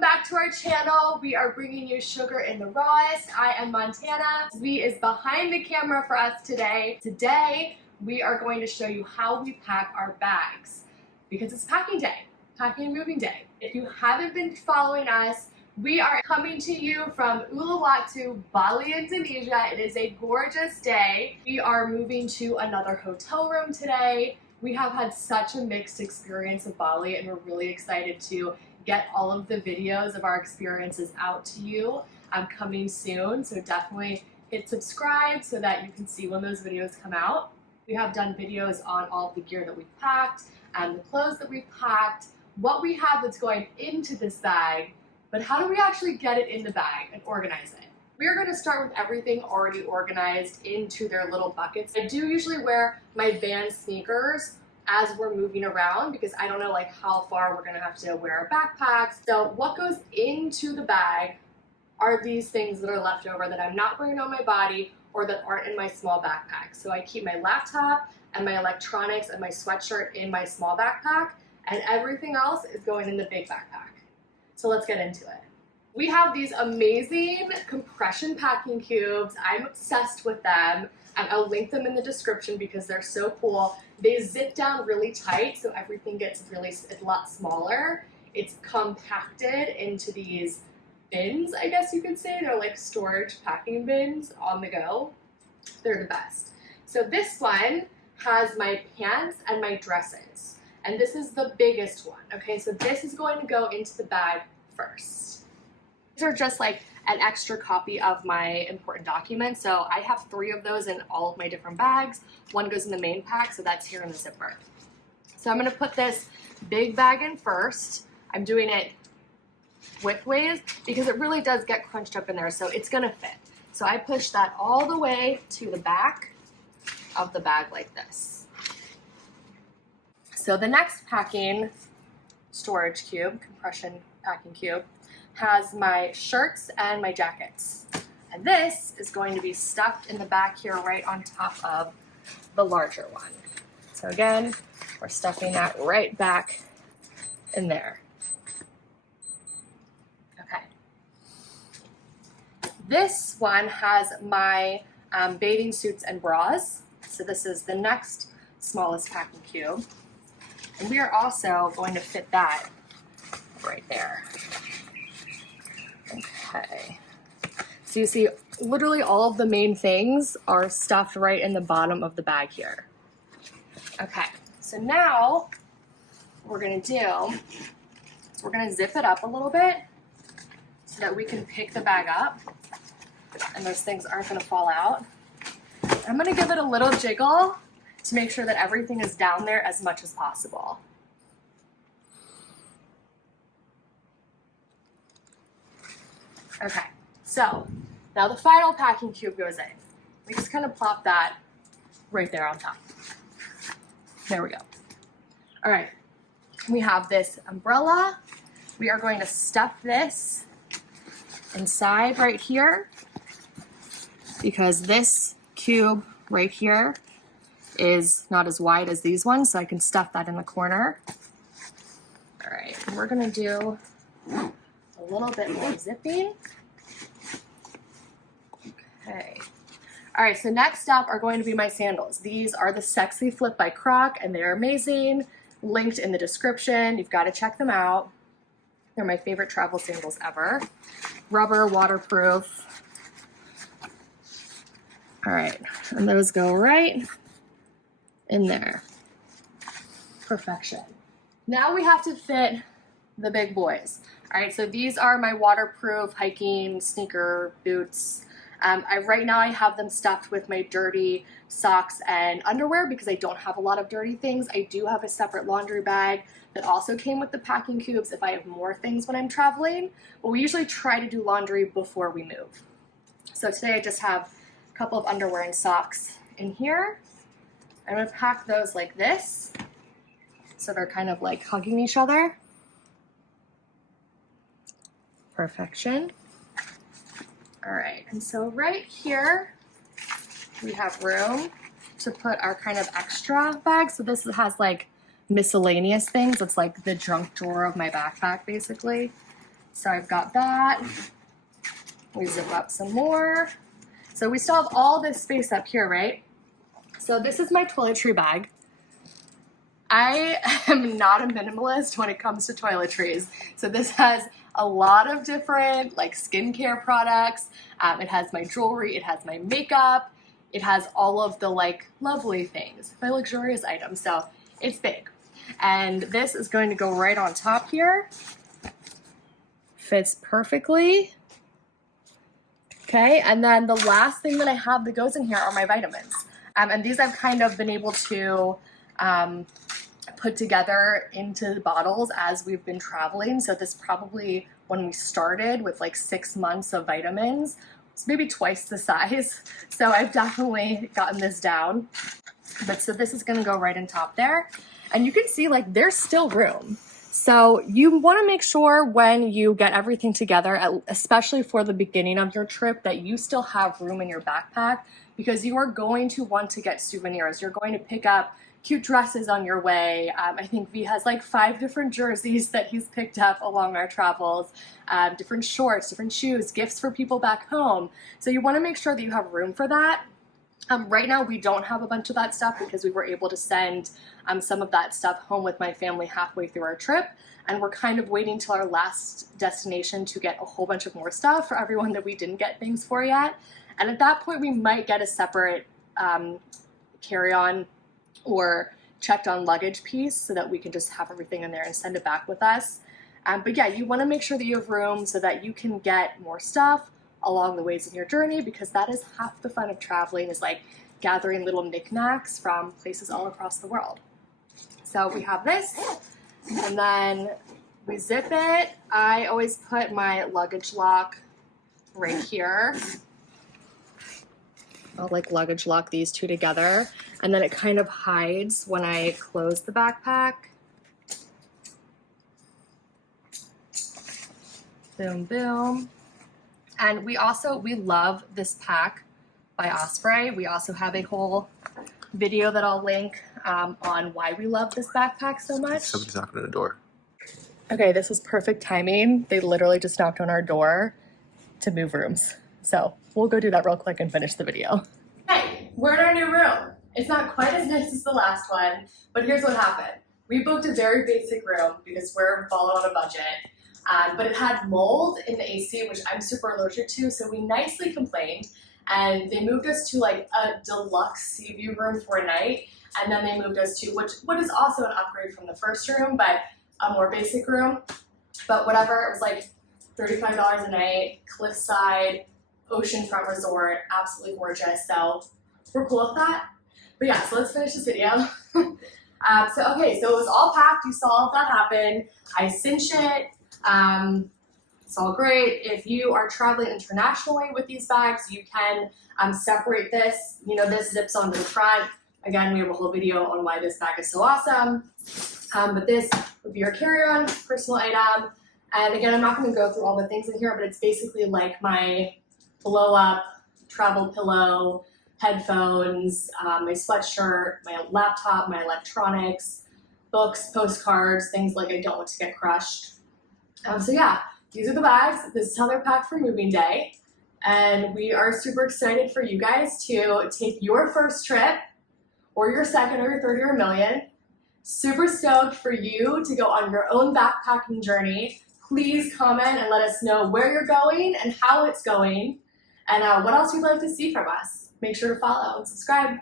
welcome back to our channel. We are bringing you Sugar in the Rawest. I am Montana. V is behind the camera for us today. Today, we are going to show you how we pack our bags because it's packing day, packing and moving day. If you haven't been following us, we are coming to you from Uluwatu, Bali, Indonesia. It is a gorgeous day. We are moving to another hotel room today. We have had such a mixed experience of Bali and we're really excited to get all of the videos of our experiences out to you. Coming soon, so definitely hit subscribe so that you can see when those videos come out. We have done videos on all of the gear that we've packed and the clothes that we've packed, what we have that's going into this bag, but how do we actually get it in the bag and organize it? We are going to start with everything already organized into their little buckets. I do usually wear my Vans sneakers as we're moving around because I don't know like how far we're going to have to wear our backpacks. So what goes into the bag are these things that are left over that I'm not bringing on my body or that aren't in my small backpack. So I keep my laptop and my electronics and my sweatshirt in my small backpack, and everything else is going in the big backpack. So let's get into it. We have these amazing compression packing cubes. I'm obsessed with them. I'll link them in the description because they're so cool. They zip down really tight so everything gets a lot smaller. It's compacted into these bins, I guess you could say. They're like storage packing bins on the go. They're the best. So this one has my pants and my dresses. And this is the biggest one, okay? So this is going to go into the bag first. These are just like an extra copy of my important documents. So I have 3 of those in all of my different bags. One goes in the main pack, so that's here in the zipper. So I'm gonna put this big bag in first. I'm doing it widthways because it really does get crunched up in there, so it's gonna fit. So I push that all the way to the back of the bag like this. So the next packing storage cube, compression packing cube, has my shirts and my jackets. And this is going to be stuffed in the back here right on top of the larger one. So again, we're stuffing that right back in there. Okay. This one has my bathing suits and bras. So this is the next smallest packing cube. And we are also going to fit that right there. Okay, so you see literally all of the main things are stuffed right in the bottom of the bag here. Okay, so now what we're gonna do is we're gonna zip it up a little bit so that we can pick the bag up and those things aren't gonna fall out. I'm gonna give it a little jiggle to make sure that everything is down there as much as possible. Okay, so now the final packing cube goes in. We just kind of plop that right there on top. There we go. All right, we have this umbrella. We are going to stuff this inside right here because this cube right here is not as wide as these ones, so I can stuff that in the corner. All right, and we're gonna do a little bit more zipping. Okay. All right, so next up are going to be my sandals. These are the Sexy Flip by Croc, and they're amazing. Linked in the description. You've got to check them out. They're my favorite travel sandals ever. Rubber, waterproof. All right, and those go right in there. Perfection. Now we have to fit the big boys. All right, so these are my waterproof hiking sneaker boots. Right now I have them stuffed with my dirty socks and underwear because I don't have a lot of dirty things. I do have a separate laundry bag that also came with the packing cubes if I have more things when I'm traveling, but we usually try to do laundry before we move. So today I just have a couple of underwear and socks in here. I'm gonna pack those like this, so they're kind of like hugging each other. Perfection. All right, and so right here, we have room to put our kind of extra bag. So this has like miscellaneous things. It's like the junk drawer of my backpack, basically. So I've got that. We zip up some more. So we still have all this space up here, right? So this is my toiletry bag. I am not a minimalist when it comes to toiletries. So this has a lot of different like skincare products. It has my jewelry, it has my makeup, it has all of the like lovely things, my luxurious items. So it's big. And this is going to go right on top here. Fits perfectly. Okay, and then the last thing that I have that goes in here are my vitamins. And these I've kind of been able to put together into the bottles as we've been traveling. So this probably, when we started with like 6 months of vitamins, it's maybe twice the size. So I've definitely gotten this down. But so this is gonna go right on top there. And you can see like there's still room. So you wanna make sure when you get everything together, especially for the beginning of your trip, that you still have room in your backpack, because you are going to want to get souvenirs. You're going to pick up cute dresses on your way. I think V has like 5 different jerseys that he's picked up along our travels, different shorts, different shoes, gifts for people back home. So you wanna make sure that you have room for that. Right now we don't have a bunch of that stuff because we were able to send some of that stuff home with my family halfway through our trip. And we're kind of waiting till our last destination to get a whole bunch of more stuff for everyone that we didn't get things for yet. And at that point we might get a separate carry-on or checked on luggage piece so that we can just have everything in there and send it back with us. But yeah, you wanna make sure that you have room so that you can get more stuff along the ways in your journey, because that is half the fun of traveling, is like gathering little knickknacks from places all across the world. So we have this, and then we zip it. I always put my luggage lock right here. I'll like luggage lock these two together, and then it kind of hides when I close the backpack. Boom, boom. And we love this pack by Osprey. We also have a whole video that I'll link on why we love this backpack so much. Somebody's knocking on the door. Okay, this was perfect timing. They literally just knocked on our door to move rooms. So we'll go do that real quick and finish the video. Hey, we're in our new room. It's not quite as nice as the last one, but here's what happened. We booked a very basic room because we're falling on a budget. But it had mold in the AC, which I'm super allergic to, so we nicely complained, and they moved us to like a deluxe sea view room for a night, and then they moved us to, what is also an upgrade from the first room, but a more basic room. But whatever, it was like $35 a night, cliffside, oceanfront resort, absolutely gorgeous, so we're cool with that. But yeah, so let's finish this video. So it was all packed, you saw all of that happen. I cinched it. It's all great. If you are traveling internationally with these bags, you can separate this. You know, this zips onto the front. Again, we have a whole video on why this bag is so awesome. But this would be your carry-on, personal item. And again, I'm not going to go through all the things in here, but it's basically like my blow-up travel pillow, headphones, my sweatshirt, my laptop, my electronics, books, postcards, things like I don't want to get crushed. So yeah, these are the bags. This is how they're packed for moving day. And we are super excited for you guys to take your first trip, or your second, or your third, or your million. Super stoked for you to go on your own backpacking journey. Please comment and let us know where you're going and how it's going, and what else you'd like to see from us. Make sure to follow and subscribe.